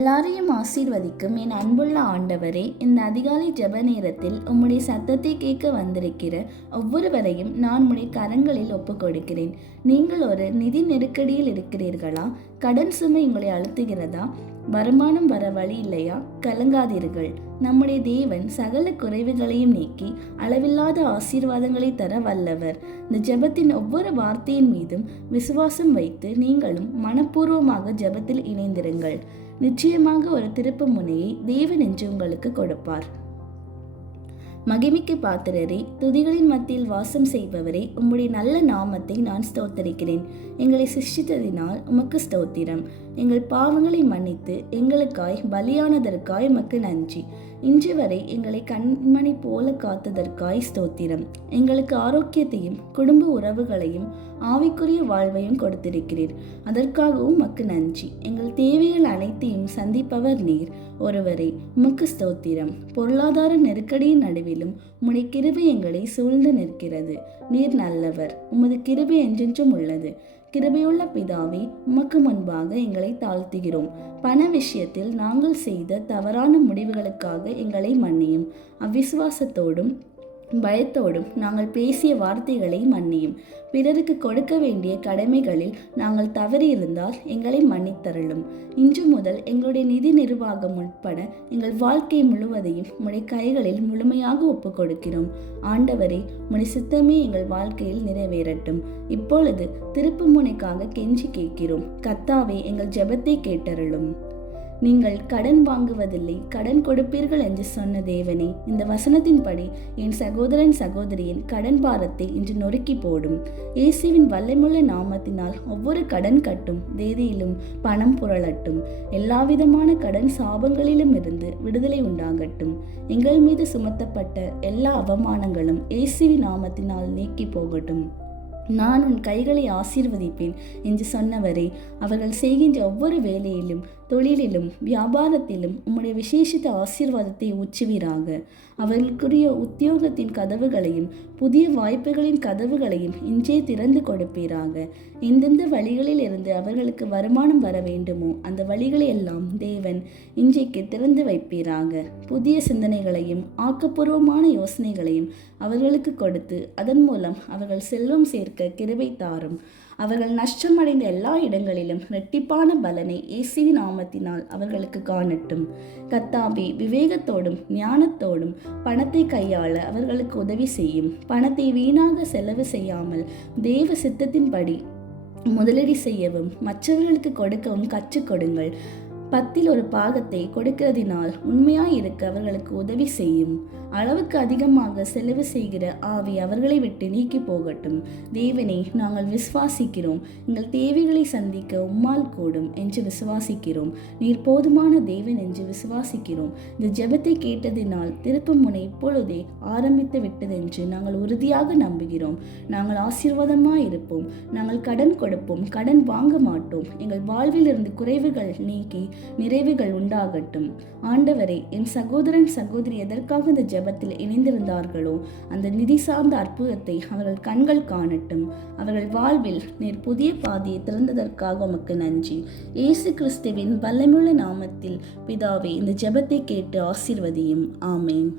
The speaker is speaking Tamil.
எல்லாரையும் ஆசீர்வதிக்கும் என் அன்புள்ள ஆண்டவரே இந்த அதிகாலை ஜெப நேரத்தில் உம்முடைய சத்தத்தை கேட்க வந்திருக்கிற ஒவ்வொருவரையும் நான் உம்முடைய கரங்களில் ஒப்புக் கொடுக்கிறேன் நீங்கள் ஒரு நிதி நெருக்கடியில் இருக்கிறீர்களா? கடன் சுமை உங்களை அழுத்துகிறதா? வருமானம் வர வழி இல்லையா? கலங்காதீர்கள். நம்முடைய தேவன் சகல குறைவுகளையும் நீக்கி அளவில்லாத ஆசீர்வாதங்களை தர வல்லவர். இந்த ஜெபத்தின் ஒவ்வொரு வார்த்தையின் மீதும் விசுவாசம் வைத்து நீங்களும் மனப்பூர்வமாக ஜெபத்தில் இணைந்திருங்கள். நிச்சயமாக ஒரு திருப்பு முனையை தேவன் என்று உங்களுக்கு கொடுப்பார். மகிமைக்கு பாத்திரரே துதிகளின் மத்தியில் வாசம் செய்பவரே உம்முடைய நல்ல நாமத்தை நான் ஸ்தோத்தரிக்கிறேன். எங்களை சிருஷ்டித்ததினால் உமக்கு ஸ்தோத்திரம். எங்கள் பாவங்களை மன்னித்து எங்களுக்காய் பலியானதற்காய் உமக்கு நன்றி. இன்று வரை எங்களை கண்மணி போல காத்ததற்காய் ஸ்தோத்திரம். எங்களுக்கு ஆரோக்கியத்தையும் குடும்ப உறவுகளையும் ஆவிக்குரிய வாழ்வையும் கொடுத்திருக்கிறீர். அதற்காகவும் உமக்கு நன்றி. எங்கள் தேவைகள் அனைத்தையும் சந்திப்பவர் நீர். ஒருவரை உமக்கு ஸ்தோத்திரம். பொருளாதார நெருக்கடியின் நடுவிலும் உம்முடைய கிருபை எங்களை சூழ்ந்து நிற்கிறது. நீர் நல்லவர். உமது கிருபை என்றென்றும் உள்ளது. கிருபையுள்ள பிதாவே உமக்கு முன்பாக எங்களை தாழ்த்துகிறோம். பண விஷயத்தில் நாங்கள் செய்த தவறான முடிவுகளுக்காக எங்களை மன்னியும். அவ்விசுவாசத்தோடும் பயத்தோடும் நாங்கள் பேசிய வார்த்தைகளை மன்னியும். பிறருக்கு கொடுக்க வேண்டிய கடமைகளில் நாங்கள் தவறியிருந்தால் எங்களை மன்னித்தருளும். இன்று முதல் எங்களுடைய நிதி நிர்வாகம் உட்பட எங்கள் வாழ்க்கை முழுவதையும் உடைய கைகளில் முழுமையாக ஒப்புக் கொடுக்கிறோம். ஆண்டவரே உடைய சித்தமே எங்கள் வாழ்க்கையில் நிறைவேறட்டும். இப்பொழுது திருப்பு முனைக்காக கெஞ்சி கேட்கிறோம். கத்தாவே எங்கள் ஜெபத்தை கேட்டருளும். நீங்கள் கடன் வாங்குவதில்லை கடன் கொடுப்பீர்கள் என்று சொன்ன தேவனே. இந்த வசனத்தின்படி என் சகோதரன் சகோதரியின் கடன் பாரத்தை இன்று நொறுக்கி போடும். இயேசுவின் வல்லமுள்ள நாமத்தினால் ஒவ்வொரு கடன் கட்டும் தேதியிலும் பணம் புரளட்டும். எல்லாவிதமான கடன் சாபங்களிலும் இருந்து விடுதலை உண்டாகட்டும். எங்கள் மீது சுமத்தப்பட்ட எல்லா அவமானங்களும் இயேசுவின் நாமத்தினால் நீக்கி போகட்டும். நான் உன் கைகளை ஆசீர்வதிப்பேன் என்று சொன்னவரே அவர்கள் செய்கின்ற ஒவ்வொரு வேலையிலும் தொழிலிலும் வியாபாரத்திலும் உம்முடைய விசேஷித்த ஆசீர்வாதத்தை உச்சுவீராக அவர்களுக்குரிய உத்தியோகத்தின் கதவுகளையும் புதிய வாய்ப்புகளின் கதவுகளையும் இன்றே திறந்து கொடுப்பீராக. எந்தெந்த வழிகளில் இருந்து அவர்களுக்கு வருமானம் வர வேண்டுமோ அந்த வழிகளை எல்லாம் தேவன் இன்றைக்கு திறந்து வைப்பீராக. புதிய சிந்தனைகளையும் ஆக்கப்பூர்வமான யோசனைகளையும் அவர்களுக்கு கொடுத்து அதன் மூலம் அவர்கள் செல்வம் சேர்க்க கிருபை தாரும் அவர்கள் நஷ்டமடைந்த எல்லா இடங்களிலும் இரட்டிப்பான பலனை இயேசுவின் நாமத்தினால் அவர்களுக்கு காணட்டும். கத்தாபி விவேகத்தோடும் ஞானத்தோடும் பணத்தை கையாள அவர்களுக்கு உதவி செய்யும். பணத்தை வீணாக செலவு செய்யாமல் தேவ சித்தத்தின்படி முதலீடு செய்யவும் மற்றவர்களுக்கு கொடுக்கவும் கற்றுக் கொடுங்கள். பத்தில் ஒரு பாகத்தை கொடுக்கிறதினால் உண்மையாய் இருக்க அவர்களுக்கு உதவி செய்யும். அளவுக்கு அதிகமாக செலவு செய்கிற ஆவி அவர்களை விட்டு நீக்கி போகட்டும். தேவனை நாங்கள் விசுவாசிக்கிறோம். எங்கள் தேவைகளை சந்திக்க உம்மால் கூடும் என்று விசுவாசிக்கிறோம். நீர் போதுமான தேவன் என்று விசுவாசிக்கிறோம். இந்த ஜெபத்தை கேட்டதினால் திருப்பு முனை இப்பொழுதே ஆரம்பித்து விட்டதென்று நாங்கள் உறுதியாக நம்புகிறோம். நாங்கள் ஆசீர்வாதமாக இருப்போம் நாங்கள் கடன் கொடுப்போம். கடன் வாங்க மாட்டோம். எங்கள் வாழ்வில் இருந்து குறைவுகள் நீக்கி நிறைவுகள் உண்டாகட்டும். ஆண்டவரே என் சகோதரன் சகோதரி எதற்காக இந்த ஜெபத்தில் இணைந்திருந்தார்களோ அந்த நிதி சார்ந்த அற்புதத்தை அவர்கள் கண்கள் காணட்டும். அவர்கள் வாழ்வில் நேர் புதிய பாதையை திறந்ததற்காக உமக்கு நன்றி. இயேசு கிறிஸ்துவின் வல்லமுள்ள நாமத்தில் பிதாவே இந்த ஜெபத்தை கேட்டு ஆசிர்வதியும். ஆமேன்.